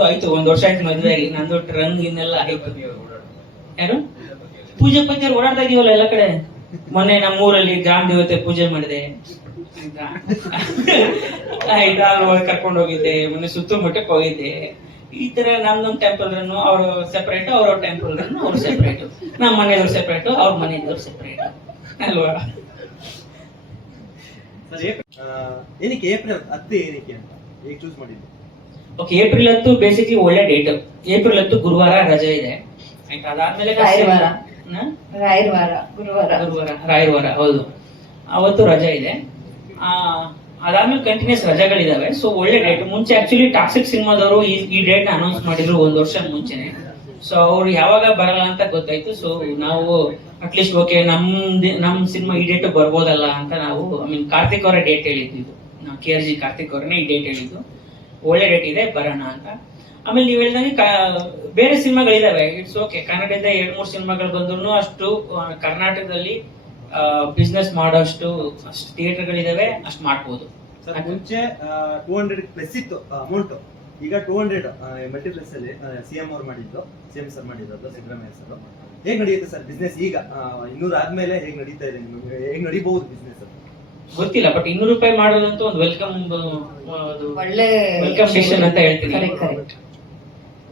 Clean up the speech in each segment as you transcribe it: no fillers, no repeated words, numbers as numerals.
ನಂದು ಆಯ್ತು, 1 ವರ್ಷ ಆಯ್ತು ಮದುವೆ ಆಗಿ, ನಂದು ರನ್ ಇನ್ನೆಲ್ಲ ಆಯ್ತು. ಯಾರು ಪೂಜೆ ಪತಿ ಅವ್ರು ಓಡಾಡ್ತಾ ಇದೀವಲ್ಲ ಎಲ್ಲ ಕಡೆ. ಮೊನ್ನೆ ನಮ್ಮೂರಲ್ಲಿ ಗ್ರಾಮ ದೇವತೆ ಪೂಜೆ ಮಾಡಿದೆ ಆಯ್ತಾ, ಅಲ್ಲಿ ಕರ್ಕೊಂಡು ಹೋಗಿದ್ದೆ. ಮೊನ್ನೆ ಸುತ್ತಮುಟ್ಟಕ್ಕೆ ಹೋಗಿದ್ದೆ. ಈ ತರ ನಮ್ದೊಂದು ಟೆಂಪಲ್ ರನ್ನು, ಅವರು ಸೆಪರೇಟ್, ಅವ್ರ ಟೆಂಪಲ್ ರನ್ನು ಅವ್ರು ಸೆಪರೇಟ್, ನಮ್ಮ ಮನೆಯವ್ರು ಸೆಪರೇಟ್, ಅವ್ರ ಮನೆಯವ್ರು ಸೆಪರೇಟ್ ಅಲ್ವಾ. ಏನಕ್ಕೆ ಏಪ್ರಿಲ್ 10 ಏನಕ್ಕೆ ಅಂತ ಹೇಗೆ ಚೂಸ್ ಮಾಡಿದ್ದು? ಓಕೆ, ಏಪ್ರಿಲ್ 10 ಬೇಸಿಕ್ಲಿ ಒಳ್ಳೆ ಡೇಟ್. ಏಪ್ರಿಲ್ 10 ಗುರುವಾರ ರಜೆ ಇದೆ ಆಯ್ತಾ. ಅದಾದ್ಮೇಲೆ ರಾಯರವಾರ, ಹೌದು, ಅವತ್ತು ರಜೆ ಇದೆ. ಅದಾದ್ಮೇಲೆ ಕಂಟಿನ್ಯೂಸ್ ರಜೆಗಳಿದಾವೆ. ಸೊ ಒಳ್ಳೆ ಡೇಟ್. ಮುಂಚೆ ಆಕ್ಚುಲಿ ಟಾಕ್ಸಿಕ್ ಸಿನಿಮಾದವರು ಈ ಡೇಟ್ ನ ಅನೌನ್ಸ್ ಮಾಡಿದ್ರು 1 ವರ್ಷ ಮುಂಚೆನೆ. ಸೊ ಅವ್ರು ಯಾವಾಗ ಬರಲ್ಲ ಅಂತ ಗೊತ್ತಾಯ್ತು. ಸೊ ನಾವು ಅಟ್ಲೀಸ್ಟ್ ಓಕೆ ನಮ್ ಸಿನಿಮಾ ಈ ಡೇಟ್ ಬರ್ಬೋದಲ್ಲ ಅಂತ ನಾವು, ಕಾರ್ತಿಕ್ ಅವರ ಡೇಟ್ ಹೇಳಿದ್ದು, ನಾವು KRG ಕಾರ್ತಿಕ್ ಅವರನ್ನೇ ಈ ಡೇಟ್ ಹೇಳಿದ್ದು. ಒಳ್ಳೆ ಡೇಟ್ ಇದೆ, ಬರೋಣ ಅಂತ. ಆಮೇಲೆ ನೀವು ಹೇಳಿದಂಗೆ ಬೇರೆ ಸಿನಿಮಾಗಳಿದಾವೆ, ಇಟ್ಸ್ ಓಕೆ. ಕನ್ನಡದ 2-3 ಸಿನಿಮಾಗಳು ಬಂದ್ರು ಅಷ್ಟು ಕರ್ನಾಟಕದಲ್ಲಿ ಬಿಸ್ನೆಸ್ ಮಾಡೋಷ್ಟು ಥಿಯೇಟರ್ಗಳಿದಾವೆ, ಅಷ್ಟು ಮಾಡ್ಬೋದು. ಮುಂಚೆ 200 ಪ್ಲಸ್ ಇತ್ತು ಅಮೌಂಟ್, ಈಗ 200 ಮಲ್ಟಿಪ್ಲೆಕ್ಸ್ ಅಲ್ಲಿ CM ಅವ್ರು ಮಾಡಿದ್ದು, CM ಸರ್ ಮಾಡಿದ್ದು, ಸಿದ್ದರಾಮಯ್ಯ ಸರ್. ಹೇಗ್ ನಡೆಯುತ್ತೆ ಸರ್ ಬಿಸ್ನೆಸ್ ಈಗ 200 ಆದ್ಮೇಲೆ? ಹೇಗ್ ನಡೀತಾ ಇದೆ ನಿಮ್ಗೆ? ಹೇಗ್ ನಡೀಬಹುದು ಬಿಸ್ನೆಸ್? ಗೊತ್ತಿಲ್ಲ, ಬಟ್ 200 ರೂಪಾಯಿ ಮಾಡೋದಂತೂ ಒಂದು ವೆಲ್ಕಮ್ ಡಿಸಿಷನ್ ಅಂತ ಹೇಳ್ತೀನಿ.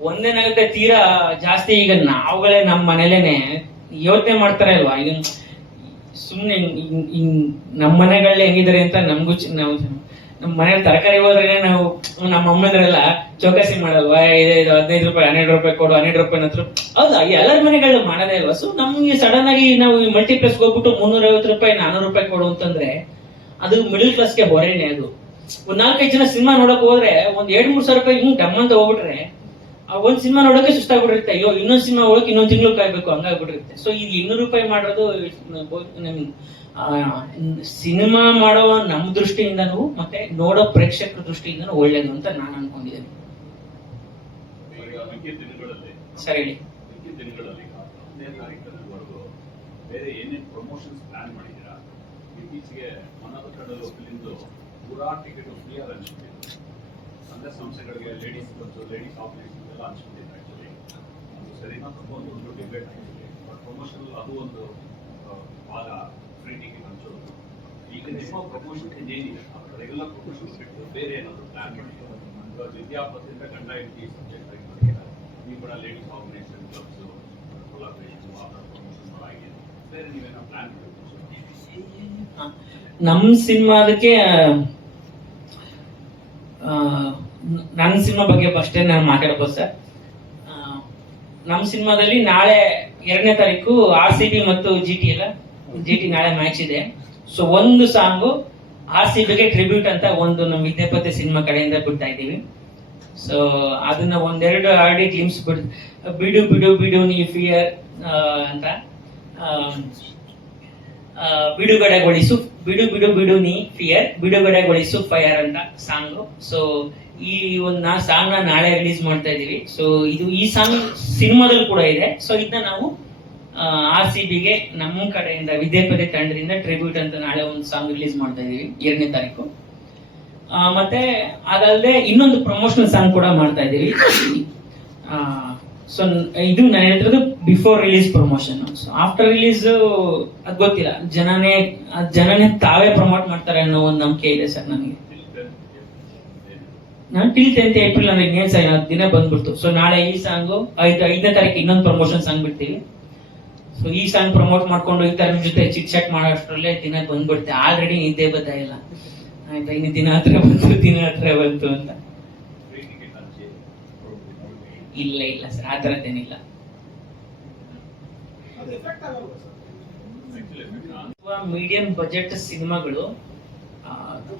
ಒಂದೇನಾಗುತ್ತೆ, ತೀರಾ ಜಾಸ್ತಿ ಈಗ ನಾವುಗಳೇ ನಮ್ಮ ಮನೇಲೇನೆ ಯೋಚನೆ ಮಾಡ್ತಾರೆ ಅಲ್ವಾ. ಈಗ ಸುಮ್ನೆ ನಮ್ಮ ಮನೆಗಳೇ ಹೆಂಗಿದ್ದಾರೆ ಅಂತ ನಮ್ಗೂ, ನಾವು ನಮ್ಮ ಮನೇಲಿ ತರಕಾರಿ ಹೋದ್ರೆ ನಾವು ನಮ್ಮ ಅಮ್ಮಂದ್ರೆಲ್ಲ ಚೌಕಾಸಿ ಮಾಡಲ್ವಾ, 15 ರೂಪಾಯಿ 12 ರೂಪಾಯಿ ಕೊಡು, 12 ರೂಪಾಯಿ ಹತ್ರ. ಹೌದಾ, ಎಲ್ಲರ ಮನೆಗಳು ಮಾಡೋದೇ ಅಲ್ವಾ. ಸೊ ನಮ್ಗೆ ಸಡನ್ ಆಗಿ ನಾವು ಮಲ್ಟಿಪ್ಲೆಕ್ಸ್ ಹೋಗ್ಬಿಟ್ಟು 350 ರೂಪಾಯಿ 400 ರೂಪಾಯಿ ಕೊಡು ಅಂತಂದ್ರೆ ಅದು ಮಿಡಲ್ ಕ್ಲಾಸ್ಗೆ ಹೊರೇನೆ. ಅದು ಒಂದ್ 4-5 ಜನ ಸಿನಿಮಾ ನೋಡಕ್ ಹೋದ್ರೆ ಒಂದ್ 2-3 ಸಾವಿರ ರೂಪಾಯಿ ಹಿಂಗ್ ಡಮ್ ಅಂತ ಹೋಗ್ಬಿಟ್ರೆ ಒಂದ್ ಸಿನಿಮಾ ನೋಡೋಕೆ ಸುಸ್ತಾಗ್ಬಿಟ್ಟಿರುತ್ತೆ. ಅಯ್ಯೋ ಇನ್ನೊಂದ್ ಸಿನಿಮಾ ಹೋಗಕ್ಕೆ ಇನ್ನೊಂದ್ ತಿಂಗಳು ಕಾಯ್ಬೇಕು, ಹಂಗಾಗ್ಬಿಟ್ಟಿರುತ್ತೆ. ಸೊ ಈಗ 200 ರೂಪಾಯಿ ಮಾಡೋದು ಸಿನಿಮಾ ಮಾಡೋ ನಮ್ಮ ದೃಷ್ಟಿಯಿಂದನೂ ಮತ್ತೆ ನೋಡೋ ಪ್ರೇಕ್ಷಕರ ದೃಷ್ಟಿಯಿಂದನೂ ಒಳ್ಳೇದು ಅಂತ ನಾನು ಅನ್ಕೊಂಡಿದ್ದೇನೆ. ಸರಿ ಹೇಳಿ. ಬೇರೆ ಏನೇನು ಪ್ರಮೋಷನ್ಸ್ ಪ್ಲಾನ್ ಮಾಡಿದ್ದೀರಾ? ಇತ್ತೀಚೆಗೆ ಫಿಲಿಮ್ದು ಪೂರಾ ಟಿಕೆಟ್ ಫ್ರೀ ಆಗಿ ಹಂಚ್ಬಿಟ್ಟಿದ್ರು. ಅಂದ್ರೆ ಸಂಸ್ಥೆಗಳಿಗೆ ಲೇಡೀಸ್ ಆರ್ಗನೈಸೇಷನ್ ಎಲ್ಲ ಹಂಚ್ಬಿಟ್ಟಿದ್ರು. ಆಕ್ಚುಲಿ ಅದು ಸರಿನಾ ತುಂಬ ಒಂದು ಡಿಬೇಟ್ ಆಗಿದೆ. ಬಟ್ ಪ್ರಮೋಷನ್ ಅದು ಒಂದು ಭಾಗ ಫ್ರೀ ಟಿಕೆಟ್ ಹಂಚೋದು. ಈಗ ನಿಮ್ಮ ಪ್ರಮೋಷನ್ ಏನಿದೆ ರೆಗ್ಯುಲರ್ ಪ್ರಮೋಷನ್ ಬಿಟ್ಟು ಬೇರೆ ಏನಾದರೂ ಪ್ಲಾನ್ ಮಾಡಿದ್ರು? ಇವಾಗ ವಿದ್ಯಾಪತಿಯಿಂದ ಗಂಡ ಹೆಂಡತಿ ಸಬ್ಜೆಕ್ಟ್ ಆಗಿ ಮಾಡಿದ್ದಾರೆ. ನೀವು ಕೂಡ ಲೇಡೀಸ್ ಆರ್ಗನೈಸೇಷನ್ ಕ್ಲಬ್ಸ್ ಕೊಲಾಬ್ರೇಷನ್ ಆ ಥರ ಪ್ರಮೋಷನ್ ಆಗಿದೆ. ಬೇರೆ ನೀವೇನೋ ಪ್ಲಾನ್ ಮಾಡಿದ್ರು? ನಮ್ ಸಿನಿಮಾದಕ್ಕೆ ನನ್ನ ಸಿನಿಮಾ ಬಗ್ಗೆ ಅಷ್ಟೇ ನಾನು ಮಾತಾಡ್ಬೋದು ಸರ್. ನಮ್ಮ ಸಿನಿಮಾದಲ್ಲಿ ನಾಳೆ 2ನೇ ತಾರೀಕು RCB ಮತ್ತು GT ನಾಳೆ ಮ್ಯಾಚ್ ಇದೆ. ಸೊ ಒಂದು ಸಾಂಗು RCBಗೆ ಟ್ರಿಬ್ಯೂಟ್ ಅಂತ ಒಂದು ನಮ್ಮ ವಿದ್ಯಾಪತಿ ಸಿನಿಮಾ ಕಡೆಯಿಂದ ಬಿಡ್ತಾ ಇದ್ದೀವಿ. ಸೊ ಅದನ್ನ 1-2 ಆಡಿ ಗ್ಲಿಮ್ಸ್ ಬಿಡು ಬಿಡು ಬಿಡು ನೀ ಫಿಯರ್ ಅಂತ, ಬಿಡುಗಡೆಗೊಳಿಸು ಬಿಡು ಬಿಡು ಬಿಡು ನೀ ಫಿಯರ್, ಬಿಡುಗಡೆಗೊಳಿಸು ಫೈರ್ ಅಂತ ಸಾಂಗು. ಸೊ ಈ ಒಂದು ಸಾಂಗ್ ನ ನಾಳೆ ರಿಲೀಸ್ ಮಾಡ್ತಾ ಇದೀವಿ. ಸೊ ಈ ಸಾಂಗ್ ಸಿನಿಮಾದಲ್ಲಿ ಕೂಡ ಇದೆ. ಸೊ ಇದನ್ನ ನಾವು RCBಗೆ ನಮ್ಮ ಕಡೆಯಿಂದ ವಿದ್ಯಾಪತಿ ತಂಡದಿಂದ ಟ್ರಿಬ್ಯೂಟ್ ಅಂತ ನಾಳೆ ಒಂದು ಸಾಂಗ್ ರಿಲೀಸ್ ಮಾಡ್ತಾ ಇದೀವಿ 2ನೇ ತಾರೀಕು. ಮತ್ತೆ ಅದಲ್ಲದೆ ಇನ್ನೊಂದು ಪ್ರಮೋಷನಲ್ ಸಾಂಗ್ ಕೂಡ ಮಾಡ್ತಾ ಇದೀವಿ. ಸೊ ಇದು ನಾನು ಹೇಳ್ತಿರೋದು before release promotion. So after release ಅದ್ ಗೊತ್ತಿಲ್ಲ, ಜನನೇ ತಾವೇ ಪ್ರಮೋಟ್ ಮಾಡ್ತಾರೆ ಅನ್ನೋ ಒಂದು ನಂಬಿಕೆ ಇದೆ ಸರ್ ನನಗೆ. ನಾನು ಟಿಲ್ 10th ಏಪ್ರಿಲ್ ಅಂದ್ರೆ ಇನ್ನೇನ್ ಸರ್ 10 ದಿನ ಬಂದ್ಬಿಡ್ತು. ಸೊ ನಾಳೆ ಈ ಸಾಂಗು 5ನೇ ತಾರೀಕು ಇನ್ನೊಂದು ಪ್ರಮೋಷನ್ ಸಾಂಗ್ ಬಿಡ್ತೀವಿ. ಸೊ ಈ ಸಾಂಗ್ ಪ್ರಮೋಟ್ ಮಾಡ್ಕೊಂಡು ಈ ತರ ಜೊತೆ ಚಿಟ್ ಚಾಟ್ ಮಾಡೋ ಅಷ್ಟರಲ್ಲೇ ದಿನ ಬಂದ್ಬಿಡುತ್ತೆ. ಆಲ್ರೆಡಿ ನಿದ್ದೆ ಬದ್ದ ಇಲ್ಲ ಆಯ್ತಾ, ಇನ್ನು ದಿನ ಹತ್ರ ಬಂತು ಅಂತ. ಇಲ್ಲ ಸರ್, ಆ ತರದ್ದೇನಿಲ್ಲ. ಮೀಡಿಯಂ ಬಜೆಟ್ ಸಿನಿಮಾಗಳು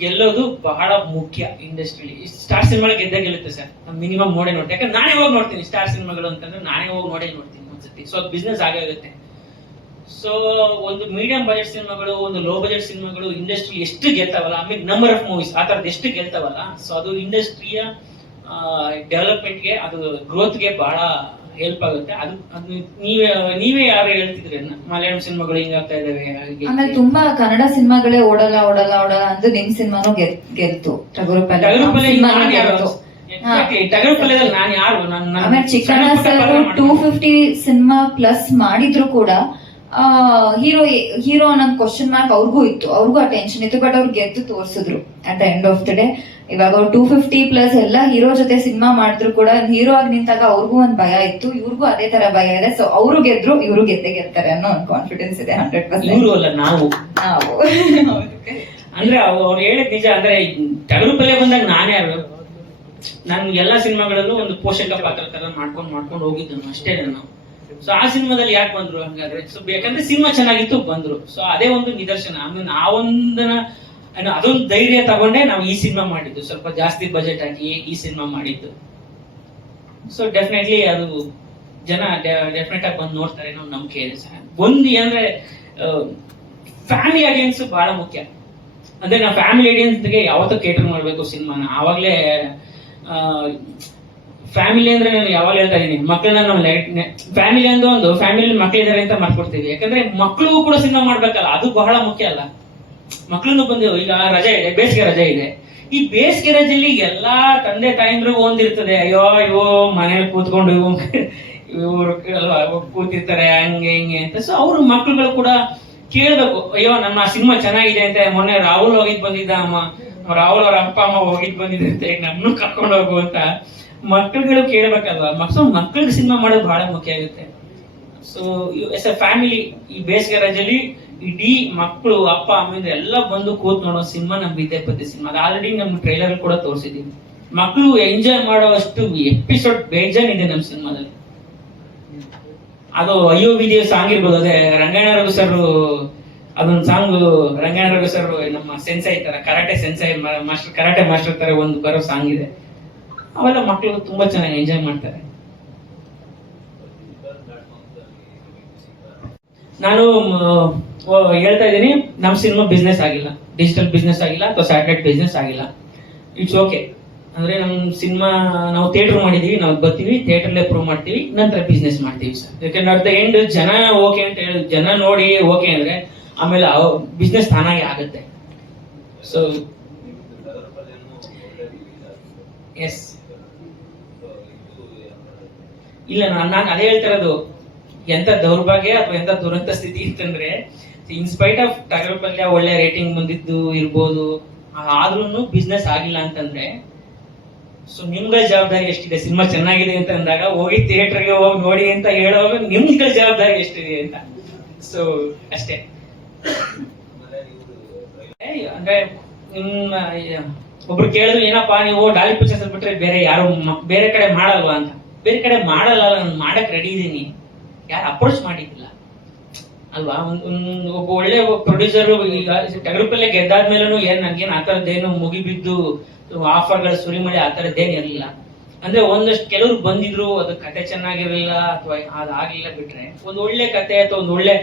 ಗೆಲ್ಲೋದು ಬಹಳ ಮುಖ್ಯ ಇಂಡಸ್ಟ್ರಿಲಿ. ಸ್ಟಾರ್ ಸಿನಿಮಾ ಗೆದ್ದೇ ಸರ್, ಮಿನಿಮಮ್ ನೋಡೇ ನೋಡ್ತೀನಿ. ಯಾಕಂದ್ರೆ ನಾನೇ ಹೋಗಿ ನೋಡ್ತೀನಿ ಸ್ಟಾರ್ ಸಿನಿಮಾಗಳು ಅಂತಂದ್ರೆ, ನಾನೇ ಹೋಗಿ ನೋಡ್ತೀನಿ ಒಂದ್ಸತಿ. ಸೊ ಬಿಸ್ನೆಸ್ ಆಗುತ್ತೆ. ಸೊ ಒಂದು ಮೀಡಿಯಂ ಬಜೆಟ್ ಸಿನಿಮಾಗಳು, ಒಂದು ಲೋ ಬಜೆಟ್ ಸಿನಿಮಾಗಳು ಇಂಡಸ್ಟ್ರಿ ಎಷ್ಟು ಗೆಲ್ತಾವಲ್ಲ, ನಂಬರ್ ಆಫ್ ಮೂವೀಸ್ ಆ ತರದ್ ಎಷ್ಟು ಗೆಲ್ತಾವಲ್ಲ, ಸೊ ಅದು ಇಂಡಸ್ಟ್ರಿಯ ಡೆವಲಪ್ಮೆಂಟ್ಗೆ, ಅದು ಗ್ರೋತ್ಗೆ ಬಹಳ ಹೆಲ್ಪ್ ಆಗುತ್ತೆ. ಅದು ನೀವೇ ಯಾರು ಹೇಳ್ತಿದ್ರಿ ಮಲಯಾಳಂ ಸಿನಿಮಾಗಳು ಹಿಂಗಾಗ್ತಾ ಇದಾವೆ. ಆಮೇಲೆ ತುಂಬಾ ಕನ್ನಡ ಸಿನಿಮಾಗಳೇ ಓಡಲ್ಲ ಅಂದ್ರೆ ನಿಮ್ ಸಿನಿಮಾನು ಗೆಲ್ತು. ಟಗರು ಪಲ್ಯದಲ್ಲಿ ನಾನು ಯಾರು ಆಮೇಲೆ ಚಿಕ್ಕಣ್ಣ ಸರ್ 250 ಸಿನಿಮಾ ಪ್ಲಸ್ ಮಾಡಿದ್ರು ಕೂಡ ಹೀರೋ ಅನ್ನೋ ಕ್ವಶನ್ ಮಾರ್ಕ್ ಅವ್ರಿಗೂ ಇತ್ತು, ಅವ್ರಿಗೂ ಆ ಟೆನ್ಷನ್ ಇತ್ತು. ಬಟ್ ಅವ್ರು ಗೆದ್ದು ತೋರಿಸಿದ್ರು at the end of the day. ಇವಾಗ ಅವ್ರು 250 ಪ್ಲಸ್ ಎಲ್ಲ ಹೀರೋ ಜೊತೆ ಸಿನಿಮಾ ಮಾಡಿದ್ರು ಕೂಡ ಹೀರೋ ಆಗಿ ನಿಂತಾಗ ಅವ್ರಿಗೂ ಒಂದ್ ಭಯ ಇತ್ತು, ಇವ್ರಿಗೂ ಅದೇ ತರ ಭಯ ಇದೆ. ಸೊ ಅವರು ಗೆದ್ರು, ಇವರು ಗೆದ್ದರೆ ಅನ್ನೋ ಒಂದು ಕಾನ್ಫಿಡೆನ್ಸ್ ಇದೆ 100%. ಇವರು ಅಲ್ಲ ನಾವು ನಾವು ಅಂದ್ರೆ ಅವ್ರು ಹೇಳಿದ್ ನಿಜ. ಅಂದ್ರೆ ಟಗರು ಪಲ್ಯ ಬಂದಾಗ ನಾನ್ಯಾರು, ನಾನು ಎಲ್ಲಾ ಸಿನಿಮಾಗಳಲ್ಲೂ ಒಂದು ಪೋಷಕ ಪಾತ್ರ ತರ ಮಾಡ್ಕೊಂಡು ಹೋಗಿದ್ದು ಅಷ್ಟೇ ನಾನು. ಸೊ ಆ ಸಿನಿಮಾದಲ್ಲಿ ಯಾಕೆ ಬಂದ್ರು ಹಂಗಾದ್ರೆ? ಸೊ ಯಾಕಂದ್ರೆ ಸಿನಿಮಾ ಚೆನ್ನಾಗಿತ್ತು ಬಂದ್ರು. ಸೊ ಅದೇ ಒಂದು ನಿದರ್ಶನ. ಆಮೇಲೆ ನಾವೊಂದನ್ನ ಅದೊಂದು ಧೈರ್ಯ ತಗೊಂಡೆ ನಾವು ಈ ಸಿನಿಮಾ ಮಾಡಿದ್ದು, ಸ್ವಲ್ಪ ಜಾಸ್ತಿ ಬಜೆಟ್ ಹಾಕಿ ಈ ಸಿನಿಮಾ ಮಾಡಿದ್ದು. ಸೊ ಡೆಫಿನೆಟ್ಲಿ ಅದು ಜನ ಡೆಫಿನೆಟ್ ಆಗಿ ಬಂದು ನೋಡ್ತಾರೆ ಅನ್ನೋ ನಂಬಿಕೆ ಇದೆ ಸರ್. ಒಂದು ಅಂದ್ರೆ ಫ್ಯಾಮಿಲಿ ಆಡಿಯನ್ಸ್ ಬಹಳ ಮುಖ್ಯ. ಅಂದ್ರೆ ನಾವು ಫ್ಯಾಮಿಲಿ ಆಡಿಯನ್ಸ್ಗೆ ಯಾವತ್ತೂ ಕೇಟರ್ ಮಾಡ್ಬೇಕು ಸಿನಿಮಾನ. ಆವಾಗಲೇ ಫ್ಯಾಮಿಲಿ ಅಂದ್ರೆ ನಾನು ಯಾವಾಗ ಹೇಳ್ತಾ ಇದೀನಿ, ಮಕ್ಕಳನ್ನ ನಾವು ಫ್ಯಾಮಿಲಿ ಅಂದ್ರೆ ಒಂದು ಫ್ಯಾಮಿಲಿ ಮಕ್ಕಳಿದ್ದಾರೆ ಅಂತ ಮಾಡ್ಕೊಡ್ತೀವಿ. ಯಾಕಂದ್ರೆ ಮಕ್ಕಳಿಗೂ ಕೂಡ ಸಿನಿಮಾ ಮಾಡ್ಬೇಕಲ್ಲ, ಅದು ಬಹಳ ಮುಖ್ಯ ಅಲ್ಲ. ಮಕ್ಕಳನ್ನು ಬಂದು ಈಗ ರಜೆ ಇದೆ, ಬೇಸಿಗೆ ರಜೆ ಇದೆ. ಈ ಬೇಸಿಗೆ ರಜೆಯಲ್ಲಿ ಎಲ್ಲಾ ತಂದೆ ತಾಯಂದ್ರಿಗೂ ಒಂದಿರ್ತದೆ, ಅಯ್ಯೋ ಮನೇಲಿ ಕೂತ್ಕೊಂಡು ಇವ್ರು ಕೂತಿರ್ತಾರೆ ಹಂಗೆ ಹಿಂಗೆ ಅಂತ. ಸೊ ಅವ್ರ ಮಕ್ಕಳುಗಳು ಕೂಡ ಕೇಳ್ಬೇಕು, ಅಯ್ಯೋ ನಮ್ಮ ಸಿನಿಮಾ ಚೆನ್ನಾಗಿದೆ ಅಂತ. ಮೊನ್ನೆ ರಾಹುಲ್ ಹೋಗಿದ್ ಬಂದಿದ್ದ, ರಾಹುಲ್ ಅವ್ರ ಅಪ್ಪ ಅಮ್ಮ ಹೋಗಿದ್ ಬಂದಿದ್ದೆ ಅಂತ, ಈಗ ನಮ್ಮನ್ನು ಕರ್ಕೊಂಡು ಹೋಗು ಅಂತ ಮಕ್ಕಳುಗಳು ಕೇಳ್ಬೇಕಲ್ವಾ. ಮಕ್ಕಳಿಗೆ ಸಿನಿಮಾ ಮಾಡೋದು ಬಹಳ ಮುಖ್ಯ ಆಗುತ್ತೆ. ಸೊ ಎಸ್ ಎ ಫ್ಯಾಮಿಲಿ ಈ ಬೇಸಿಗೆ ರಜೆಯಲ್ಲಿ ಇಡೀ ಮಕ್ಕಳು ಅಪ್ಪ ಅಮ್ಮ ಎಲ್ಲ ಬಂದು ಕೂತ್ ನೋಡೋ ಸಿನಿಮಾ ನಮ್ ವಿದ್ಯಾಪತಿ ಸಿನಿಮಾ. ಅದು ಆಲ್ರೆಡಿ ನಮ್ ಟ್ರೈಲರ್ ಕೂಡ ತೋರಿಸಿದೀವಿ. ಮಕ್ಕಳು ಎಂಜಾಯ್ ಮಾಡುವಷ್ಟು ಎಪಿಸೋಡ್ ಬೇಜಾನ್ ಇದೆ ನಮ್ ಸಿನಿಮಾದಲ್ಲಿ. ಅದು ಅಯ್ಯೋ ವಿಡಿಯೋ ಸಾಂಗ್ ಇರ್ಬೋದು, ಅದೇ ರಂಗಾಯಣ ರಘು ಸರ್ ಅದೊಂದು ಸಾಂಗ್, ರಂಗಾಯಣ ರಘು ಸರ್ ನಮ್ಮ ಸೆನ್ಸೈ ತರ karate sensei master, karate master ತರ ಒಂದು ಬರೋ ಸಾಂಗ್ ಇದೆ. ಅವೆಲ್ಲ ಮಕ್ಕಳು ತುಂಬಾ ಚೆನ್ನಾಗಿ ಎಂಜಾಯ್ ಮಾಡ್ತಾರೆ. ನಾನು ಹೇಳ್ತಾ ಇದ್ದೀನಿ, ನಮ್ ಸಿನಿಮಾ ಬಿಸ್ನೆಸ್ ಆಗಿಲ್ಲ, ಡಿಜಿಟಲ್ ಬಿಸ್ನೆಸ್ ಆಗಿಲ್ಲ ಅಥವಾ ಸ್ಯಾಟಲೈಟ್ ಬಿಸ್ನೆಸ್ ಆಗಿಲ್ಲ. It's okay. ಅಂದ್ರೆ ನಮ್ ಸಿನಿಮಾ ನಾವು ಥಿಯೇಟರ್ ಮಾಡಿದೀವಿ, ನಾವು ಬರ್ತೀವಿ ಥಿಯೇಟರ್ಲೇ ಪ್ರೂವ್ ಮಾಡ್ತೀವಿ, ನಂತರ ಬಿಸ್ನೆಸ್ ಮಾಡ್ತೀವಿ ಸರ್. ಯಾಕಂದ್ರೆ ಅಟ್ ದ ಎಂಡ್ ಜನ ಓಕೆ ಅಂತ ಹೇಳಿ, ಜನ ನೋಡಿ ಓಕೆ ಅಂದ್ರೆ ಆಮೇಲೆ ಬಿಸ್ನೆಸ್ ತಾನಾಗೆ ಆಗುತ್ತೆ. ಸೊ ಎಸ್, ಇಲ್ಲ ನಾನು ಅದೇ ಹೇಳ್ತಾ ಇರೋದು, ಎಂತ ದೌರ್ಭಾಗ್ಯ ಅಥವಾ ಎಂತ ದುರಂತ ಸ್ಥಿತಿ ಇತ್ತಂದ್ರೆ, ಇನ್ಸ್ಪೈಟ್ ಆಫ್ ಟಗರು ಪಲ್ಯ ಒಳ್ಳೆ ರೇಟಿಂಗ್ ಬಂದಿದ್ದು ಇರ್ಬೋದು, ಆದ್ರೂ ಬಿಸ್ನೆಸ್ ಆಗಿಲ್ಲ ಅಂತಂದ್ರೆ, ಸೊ ನಿಮ್ಗಳ ಜವಾಬ್ದಾರಿ ಎಷ್ಟಿದೆ? ಸಿನಿಮಾ ಚೆನ್ನಾಗಿದೆ ಅಂತ ಅಂದಾಗ ಹೋಗಿ ಥಿಯೇಟರ್ಗೆ ಹೋಗಿ ನೋಡಿ ಅಂತ ಹೇಳುವಾಗ ನಿಮ್ಗಳ ಜವಾಬ್ದಾರಿ ಎಷ್ಟಿದೆ ಅಂತ. ಸೊ ಅಷ್ಟೇ. ಅಂದ್ರೆ ನಿಮ್ಮ ಒಬ್ರು ಕೇಳಿದ್ರು, ಏನಪ್ಪಾ ನೀವು ಡಾಲಿ ಪಿಕ್ಚರ್ಸ್ ಬಿಟ್ರೆ ಬೇರೆ ಯಾರು ಬೇರೆ ಕಡೆ ಮಾಡಲ್ವಾ ಅಂತ. ಬೇರೆ ಕಡೆ ಮಾಡಲ್ಲ, ನಾನು ಮಾಡಕ್ ರೆಡಿ ಇದೀನಿ, ಯಾರು ಅಪ್ರೋಚ್ ಮಾಡಿದ್ದಿಲ್ಲ ಅಲ್ವಾ. ಒಬ್ಬ ಒಳ್ಳೆ ಪ್ರೊಡ್ಯೂಸರ್ ಈಗ ಟಗರುಪಲ್ಲೆ ಗೆದ್ದಾದ್ಮೇಲೂ ಏನ್ ನನ್ಗೇನ್ ಆತರದ್ದೇನು ಮುಗಿಬಿದ್ದು ಆಫರ್ಗಳ ಸುರಿಮಳೆ ಆತರದ್ದೇನ್ ಇರಲಿಲ್ಲ. ಅಂದ್ರೆ ಒಂದಷ್ಟು ಕೆಲವ್ರು ಬಂದಿದ್ರು, ಅದು ಕತೆ ಚೆನ್ನಾಗಿರ್ಲಿಲ್ಲ ಅಥವಾ ಅದಾಗ್ಲಿಲ್ಲ ಬಿಟ್ರೆ, ಒಂದ್ ಒಳ್ಳೆ ಕತೆ ಅಥವಾ ಒಂದ್ ಒಳ್ಳೆ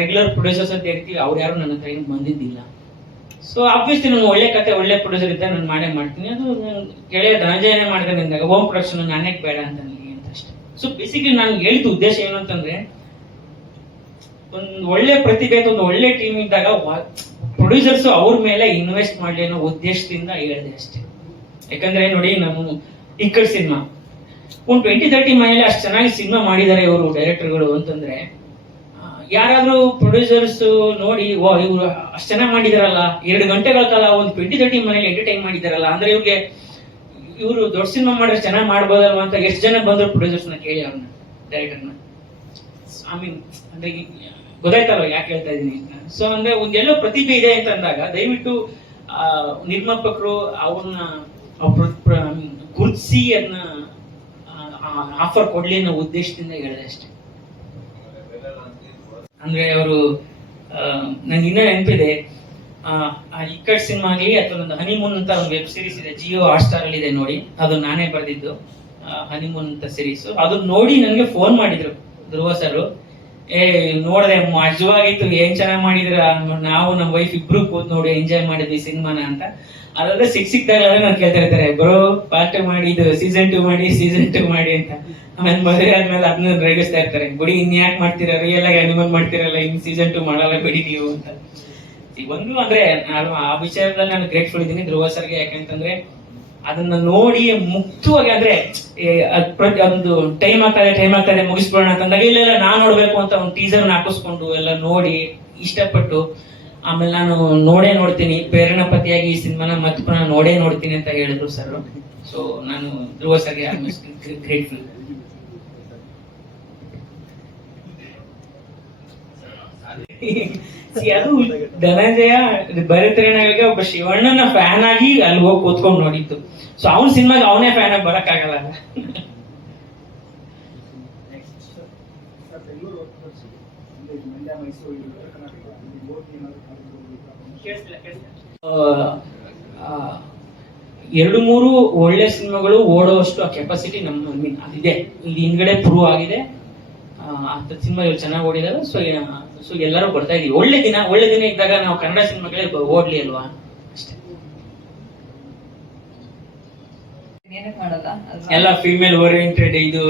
ರೆಗ್ಯುಲರ್ ಪ್ರೊಡ್ಯೂಸರ್ಸ್ ಅಂತ ಹೇಳ್ತೀವಿ, ಅವ್ರು ಯಾರು ನನ್ನ ಹತ್ರ ಏನು ಬಂದಿದ್ದಿಲ್ಲ. ಸೊ ಆಬ್ವಿಯಸ್ಲಿ ನಾನು ಒಳ್ಳೆ ಕತೆ ಒಳ್ಳೆ ಪ್ರೊಡ್ಯೂಸರ್ ಇದ್ದ ನಾನು ಮಾಡೇ ಮಾಡ್ತೀನಿ. ಅದು ಗೆಳೆಯ ಧನಂಜಯನೇ ಮಾಡ್ತೇನೆ ಅಂದಾಗ ಹೋಮ್ ಪ್ರೊಡಕ್ಷನ್ ನಾನೇ ಬೇಡ ಅಂತ ನನಗೆ ಅಂತ ಅಷ್ಟೇ. ಸೊ ಬೇಸಿಕಲಿ ನಾನು ಹೇಳಿದ ಉದ್ದೇಶ ಏನು ಅಂತಂದ್ರೆ, ಒಂದು ಒಳ್ಳೆ ಪ್ರತಿಭೆ ಅಥವಾ ಒಂದು ಒಳ್ಳೆ ಟೀಮ್ ಇದ್ದಾಗ ಪ್ರೊಡ್ಯೂಸರ್ಸ್ ಅವ್ರ ಮೇಲೆ ಇನ್ವೆಸ್ಟ್ ಮಾಡ್ಲಿ ಅನ್ನೋ ಉದ್ದೇಶದಿಂದ ಹೇಳಿದೆ ಅಷ್ಟೇ. ಯಾಕಂದ್ರೆ ನೋಡಿ, ನಮ್ಮ ಟಿಕೆಟ್ ಸಿನಿಮಾ ಒಂದು 20-30 ಮನೇಲಿ ಅಷ್ಟು ಚೆನ್ನಾಗಿ ಸಿನಿಮಾ ಮಾಡಿದ್ದಾರೆ ಇವರು ಡೈರೆಕ್ಟರ್ಗಳು ಅಂತಂದ್ರೆ, ಯಾರಾದ್ರೂ ಪ್ರೊಡ್ಯೂಸರ್ಸ್ ನೋಡಿ ಇವ್ರು ಅಷ್ಟು ಚೆನ್ನಾಗಿ ಮಾಡಿದಾರಲ್ಲ, 2 ಗಂಟೆಗಳ ಕಾಲ ಒಂದು 20-30 ಮನೇಲಿ ಎಂಟರ್ಟೈನ್ ಮಾಡಿದಾರಲ್ಲ, ಅಂದ್ರೆ ಇವ್ರು ದೊಡ್ಡ ಸಿನಿಮಾ ಮಾಡಿದ್ರೆ ಚೆನ್ನಾಗಿ ಮಾಡ್ಬೋದಲ್ವಾ ಅಂತ ಎಷ್ಟು ಜನ ಬಂದ್ರು ಪ್ರೊಡ್ಯೂಸರ್ಸ್ ನ ಕೇಳಿ ಅವ್ರನ್ನ, ಡೈರೆಕ್ಟರ್ನ. ಐ ಮೀನ್ ಅಂದ್ರೆ ಗೊತ್ತಾಯ್ತಲ್ವ ಯಾಕೆ ಹೇಳ್ತಾ ಇದೀನಿ ಅಂತ. ಸೊ ಅಂದ್ರೆ ಒಂದೆಲ್ಲೋ ಪ್ರತಿಭೆ ಇದೆ ಅಂತ ಅಂದಾಗ ದಯವಿಟ್ಟು ನಿರ್ಮಾಪಕರು ಅವ್ರನ್ನ ಗುರುತಿಸಿ ಅದನ್ನ ಆಫರ್ ಕೊಡ್ಲಿ ಅನ್ನೋ ಉದ್ದೇಶದಿಂದ ಹೇಳಿದೆ ಅಷ್ಟೇ. ಅಂದ್ರೆ ಅವರು ನಂಗೆ ಇನ್ನೂ ನೆನಪಿದೆ, ಇಕ್ಕಟ್ ಸಿನಿಮಾ ಆಗಲಿ ಅಥವಾ ಒಂದು ಹನಿಮೂನ್ ಅಂತ ಒಂದು ವೆಬ್ ಸೀರೀಸ್ ಇದೆ, ಜಿಯೋ ಹಾಟ್ಸ್ಟಾರ್ ಅಲ್ಲಿ ಇದೆ ನೋಡಿ, ಅದು ನಾನೇ ಬರೆದಿದ್ದು, ಹನಿಮೂನ್ ಅಂತ ಸೀರೀಸ್. ಅದನ್ನ ನೋಡಿ ನನಗೆ ಫೋನ್ ಮಾಡಿದ್ರು ಧ್ರುವ ಸರ್, ನೋಡ್ದೆ ಮಜವಾಗಿತ್ತು, ಏನ್ ಚೆನ್ನಾಗಿ ಮಾಡಿದ್ರ, ನಾವು ನಮ್ಮ ವೈಫ್ ಇಬ್ರು ಕೂತ್ ನೋಡಿ ಎಂಜಾಯ್ ಮಾಡಿದ್ವಿ ಸಿನಿಮಾನ ಅಂತ. ಅದಾದ್ರೆ ಸಿಕ್ದಾಗ ನಾನು ಕೇಳ್ತಾ ಇರ್ತಾರೆ, ಬ್ರೋ ಪಾರ್ಟ್ ಮಾಡಿ ಇದು ಸೀಸನ್ 2 ಮಾಡಿ ಅಂತ. ಆಮೇಲೆ ಮದುವೆ ಆದ್ಮೇಲೆ ಅದನ್ನ ರೇಗಿಸ್ತಾ ಇರ್ತಾರೆ, ಬಿಡಿ ಇನ್ಯಾಕ್ ಮಾಡ್ತೀರಾ, ರಿಯಲ್ ಆಗಿ ಅನಿಮಲ್ ಮಾಡ್ತಿರಲ್ಲ, ಇನ್ ಸೀಸನ್ 2 ಮಾಡಲ್ಲ ಬಿಡಿ ನೀವು ಅಂತ. ಒಂದು ಅಂದ್ರೆ ನಾನು ಆ ವಿಚಾರದಲ್ಲಿ ನಾನು ಗ್ರೇಟ್ಫುಲ್ ಇದ್ದೀನಿ ಧ್ರುವ ಸರ್ಗೆ. ಯಾಕಂತಂದ್ರೆ ಅದನ್ನ ನೋಡಿ ಮುಕ್ತವಾಗಿ ಅಂದ್ರೆ ಒಂದು ಟೈಮ್ ಆಗ್ತದೆ ಮುಗಿಸ್ಬಿಡೋಣ ಅಂತಂದಾಗ ಇಲ್ಲ ನಾನ್ ನೋಡ್ಬೇಕು ಅಂತ ಒಂದು ಟೀಸರ್ ಹಾಕಿಸ್ಕೊಂಡು ಎಲ್ಲ ನೋಡಿ ಇಷ್ಟಪಟ್ಟು ಆಮೇಲೆ ನಾನು ನೋಡ್ತೀನಿ ಪ್ರೇರಣಾಪತಿಯಾಗಿ ಈ ಸಿನಿಮಾನ ಮತ್ತೆ ಪುನಃ ನೋಡ್ತೀನಿ ಅಂತ ಹೇಳಿದ್ರು ಸರ್. ಸೊ ನಾನು ಧ್ರುವ ಸರ್ಗೆ ಗ್ರೇಟ್ಫುಲ್. ಅದು ಧನಂಜಯ ಭರತರಣಗಳಿಗೆ ಒಬ್ಬ ಶಿವಣ್ಣನ ಫ್ಯಾನ್ ಆಗಿ ಅಲ್ಲಿ ಹೋಗಿ ಕೂತ್ಕೊಂಡು ನೋಡಿದ್ದು. ಸೊ ಅವನ ಸಿನಿಮಾಗೆ ಅವನೇ ಫ್ಯಾನ್ ಆಗಿ ಬರಕ್ಕಾಗಲ್ಲ. ಎರಡು ಮೂರು ಒಳ್ಳೆ ಸಿನಿಮಾಗಳು ಓಡುವಷ್ಟು ಆ ಕೆಪಾಸಿಟಿ ನಮ್ಮ ಅದಿದೆ. ಇದು ಹಿಂದ್ಗಡೆ ಪ್ರೂವ್ ಆಗಿದೆ. ಸಿನಿಮಾ ಚೆನ್ನಾಗಿ ಓಡಿದಾವೆ. ಸೊ ಎಲ್ಲರೂ ಬರ್ತಾ ಇದೀವಿ. ಒಳ್ಳೆ ದಿನ ಇದ್ದಾಗ ನಾವು ಕನ್ನಡ ಸಿನಿಮಾಗಳೇ ಓಡ್ಲಿ ಅಲ್ವಾ ಅಷ್ಟೇ. ಎಲ್ಲ ಫೀಮೇಲ್ ಓರಿಯೆಂಟೆಡ್ ಇದು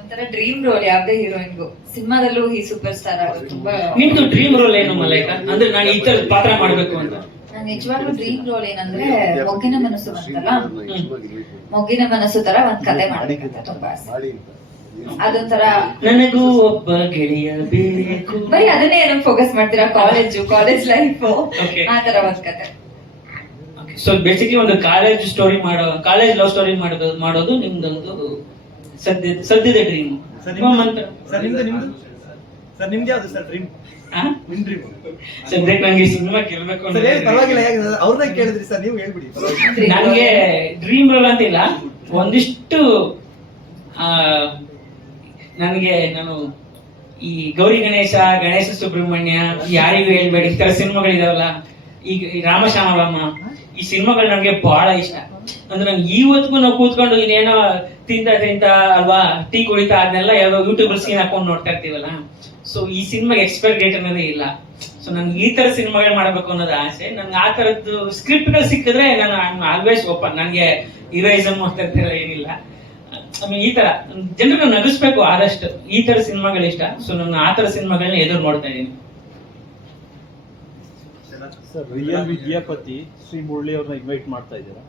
ಒಂಥರ ಡ್ರೀಮ್ ರೋಲ್ ಯಾವ್ದೇ ಹೀರೋಯಿನ್ಗೂ. ಸಿನಿಮಾದಲ್ಲೂ ಈ ಸೂಪರ್ ಸ್ಟಾರ್ ಆಗೋದು ತುಂಬಾ. ನಿಮ್ದು ಡ್ರೀಮ್ ರೋಲ್ ಏನು ಮಲೈಕ? ಅಂದ್ರೆ ನಾನು ಈ ತರ ಪಾತ್ರ ಮಾಡ್ಬೇಕು ಅಂತ. ನಾನು ನಿಜವಾಗ್ಲೂ ಡ್ರೀಮ್ ರೋಲ್ ಏನಂದ್ರೆ ಮೊಗ್ಗಿನ ಮನಸ್ಸು ಅಂತಲ್ಲ, ಮೊಗ್ಗಿನ ಮನಸ್ಸು ತರ ಒಂದ್ ಕತೆ ಮಾಡ್ಬೇಕಂತ ತುಂಬಾ ಆಸೆ. ಅದೊಂಥರ ನನಗೂ ಒಬ್ಬ ಗೆಳೆಯ ಬೇಕು. ಬರೀ ಅದನ್ನೇ ಏನಕ್ಕೆ ಫೋಕಸ್ ಮಾಡ್ತೀರಾ? ಕಾಲೇಜ್ ಲೈಫ್ ಆ ತರ ಒಂದ್ ಕತೆ. ಸೊ ಬೇಸಿಕಲಿ ಒಂದು ಕಾಲೇಜ್ ಲವ್ ಸ್ಟೋರಿ ಮಾಡೋದು ನಿಮ್ದೊಂದು ಸದ್ಯದ ಡ್ರೀಮ್. ಸರ್ ನಿಮ್ದು ಯಾವ್ದು ಸರ್ ಡ್ರೀಮ್? ನಿಮ್ ಡ್ರೀಮ್ ಸದ್ಯಕ್ಕೆ ನಂಗೆ ಸಿನಿಮಾ ಗೆಲ್ಬೇಕು ಸರ್ ಹೇಳಿ, ಪರವಾಗಿಲ್ಲ. ಅವ್ರನ್ನ ಕೇಳಿದ್ರಿ ಸರ್, ನೀವು ಹೇಳ್ಬಿಡಿ. ನಂಗೆ ಡ್ರೀಮ್ ರೋಲ್ ಅಂತಿಲ್ಲ. ಒಂದಿಷ್ಟು ನಾನು ಈ ಗೌರಿ ಗಣೇಶ ಸುಬ್ರಹ್ಮಣ್ಯ, ಯಾರಿಗೂ ಹೇಳ್ಬೇಡಿ, ಈ ತರ ಸಿನಿಮಾಗಳಿದಾವಲ್ಲ, ಈಗ ರಾಮಶ್ಯಾಮಲಮ್ಮ, ಈ ಸಿನಿಮಾಗಳು ನಂಗೆ ಬಹಳ ಇಷ್ಟ. ಅಂದ್ರೆ ನಂಗೆ ಇವತ್ತಿಗೂ ನಾವು ಕೂತ್ಕೊಂಡು ಇನ್ನೇನೋ ತಿಂತ ಅಲ್ವಾ ಟೀ ಕುಡಿತಾ ಅದನ್ನೆಲ್ಲ ಯಾವ್ದೋ ಯೂಟ್ಯೂಬ್ ಸ್ಕ್ರೀನ್ ಹಾಕೊಂಡು ನೋಡ್ತಾ ಇರ್ತೀವಲ್ಲ. ಸೊ ಈ ಸಿನಿಮಾಗೆ ಎಕ್ಸ್ಪೈರ್ ಡೇಟ್ ಅನ್ನೋದೇ ಇಲ್ಲ. ಸೊ ನನ್ಗೆ ಈ ತರ ಸಿನಿಮಾಗಳು ಮಾಡ್ಬೇಕು ಅನ್ನೋದು ಆಸೆ. ನನ್ಗೆ ಆ ತರದ್ದು ಸ್ಕ್ರಿಪ್ಟ್ ಗಳು ಸಿಕ್ಕಿದ್ರೆ ನಾನು ಆಲ್ವೇಸ್ ಓಪನ್. ನನ್ಗೆ ಹೀರೋಯಿಸಮ್ ಅಂತ ಏನಿಲ್ಲ. ಆಮೇಲೆ ಈ ತರ ಜನರನ್ನ ನಗಿಸ್ಬೇಕು ಆದಷ್ಟು. ಈ ತರ ಸಿನಿಮಾಗಳು ಇಷ್ಟ. ಸೊ ನಾನು ಆ ತರ ಸಿನಿಮಾಗಳನ್ನ ಎದುರು ನೋಡ್ತಾ ಇದ್ದೀನಿ. ಸರ್, ರಿಯಲ್ ವಿದ್ಯಾಪತಿ ಶ್ರೀ ಮುರಳಿ ಅವ್ರನ್ನ ಇನ್ವೈಟ್ ಮಾಡ್ತಾ ಇದ್ದೀರಾ?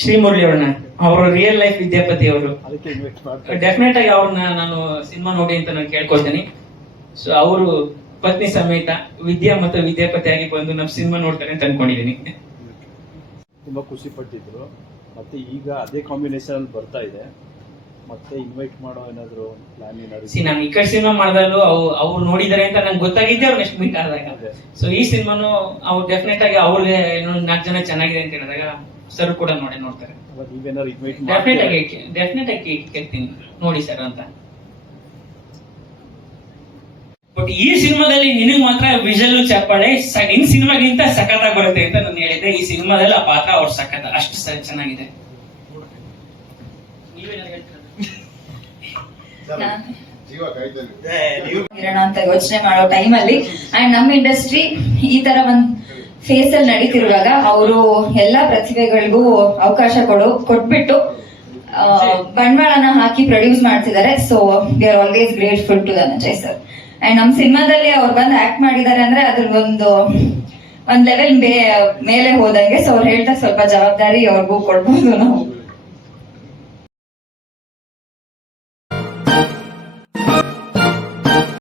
ಶ್ರೀ ಮುರಳಿ ಅವ್ರನ್ನ, ಅವರು ರಿಯಲ್ ಲೈಫ್ ವಿದ್ಯಾಪತಿ ಅವರು. ಅದಕ್ಕೆ ಇನ್ವೈಟ್ ಮಾಡ್ತಾ ಡೆಫಿನೆಟ್ ಆಗಿ ಅವ್ರನ್ನ ನಾನು ಸಿನಿಮಾ ನೋಡಿ ಅಂತ ನಾನು ಕೇಳ್ಕೊಳ್ತೀನಿ. ಸೊ ಅವರು ಪತ್ನಿ ಸಮೇತ ವಿದ್ಯಾಪತಿ ಆಗಿ ಬಂದು ನಮ್ಮ ಸಿನಿಮಾ ನೋಡ್ತಾರೆ ಅಂತ ಅನ್ಕೊಂಡಿದ್ದೀನಿ. ತುಂಬಾ ಖುಷಿ ಪಟ್ಟಿದ್ರು. ಮತ್ತೆ ಈಗ ಅದೇ ಕಾಂಬಿನೇಷನ್ ಅಲ್ಲಿ ಬರ್ತಾ ಇದೆ. ಮತ್ತೆ ಇನ್ವೈಟ್ ಮಾಡೋ ಏನಾದ್ರು ಪ್ಲಾನ್ ಏನಾದ್ರು? ನಾನು ಈ ಕಡೆ ಸಿನಿಮಾ ಮಾಡಿದಾಗಲೂ ಅವ್ರು ನೋಡಿದಾರೆ ಅಂತ ನಂಗೆ ಗೊತ್ತಾಗಿದ್ದೆ ಅವ್ರು ನೆಕ್ಸ್ಟ್ ಮೀಟ್ ಆದಾಗ. ಸೊ ಈ ಸಿನಿಮಾನು ಅವ್ರು ಡೆಫಿನೆಟ್ ಆಗಿ ಅವ್ರಿಗೆ 4 ಜನ ಚೆನ್ನಾಗಿದೆ ಅಂತ ಹೇಳಿದಾಗ ಸರ್ ಕೂಡ ನೋಡ್ತಾರೆ. ನೀವೇನಾದ್ರು ಇನ್ವೈಟ್ ಡೆಫಿನೆಟ್ ಆಗಿ ಕೇಳ್ತೀನಿ ನೋಡಿ ಸರ್ ಅಂತ. ಬಟ್ ಈ ಸಿನಿಮಾದಲ್ಲಿ ನಿನಗ್ ಮಾತ್ರ ವಿಜಲ್ ಚಪ್ಪಾಳೆ ನಿನ್ ಸಿನಿಮಾಗಿಂತ ಸಖತ್ತಾಗಿ ಬರುತ್ತೆ ಅಂತ ನಾನು ಹೇಳಿದ್ದೆ. ಈ ಸಿನಿಮಾದಲ್ಲಿ ಆ ಪಾತ್ರ ಅವ್ರು ಸಖತ್ ಅಷ್ಟು ಚೆನ್ನಾಗಿದೆ. ಅಂತ ಯೋಚನೆ ಮಾಡೋ ಟೈಮಲ್ಲಿ ಅಂಡ್ ನಮ್ಮ ಇಂಡಸ್ಟ್ರಿ ಈ ತರ ಒಂದ್ ಫೇಸ್ ಅಲ್ಲಿ ನಡೀತಿರುವಾಗ ಅವರು ಎಲ್ಲಾ ಪ್ರತಿಭೆಗಳಿಗೂ ಅವಕಾಶ ಕೊಟ್ಬಿಟ್ಟು ಬಂಡವಾಳನ ಹಾಕಿ ಪ್ರೊಡ್ಯೂಸ್ ಮಾಡ್ತಿದ್ದಾರೆ. So we are always grateful to Dhananjay sir. And ನಮ್ ಸಿನಿಮಾದಲ್ಲಿ ಅವ್ರು ಬಂದು ಆಕ್ಟ್ ಮಾಡಿದ್ದಾರೆ ಅಂದ್ರೆ ಅದ್ರ ಒಂದ್ ಲೆವೆಲ್ ಮೇಲೆ ಹೋದಂಗೆ. ಸೊ ಅವ್ರು ಹೇಳ್ದಾಗ ಸ್ವಲ್ಪ ಜವಾಬ್ದಾರಿ ಅವ್ರಿಗೂ ಕೊಡ್ಬೋದು ನಾವು.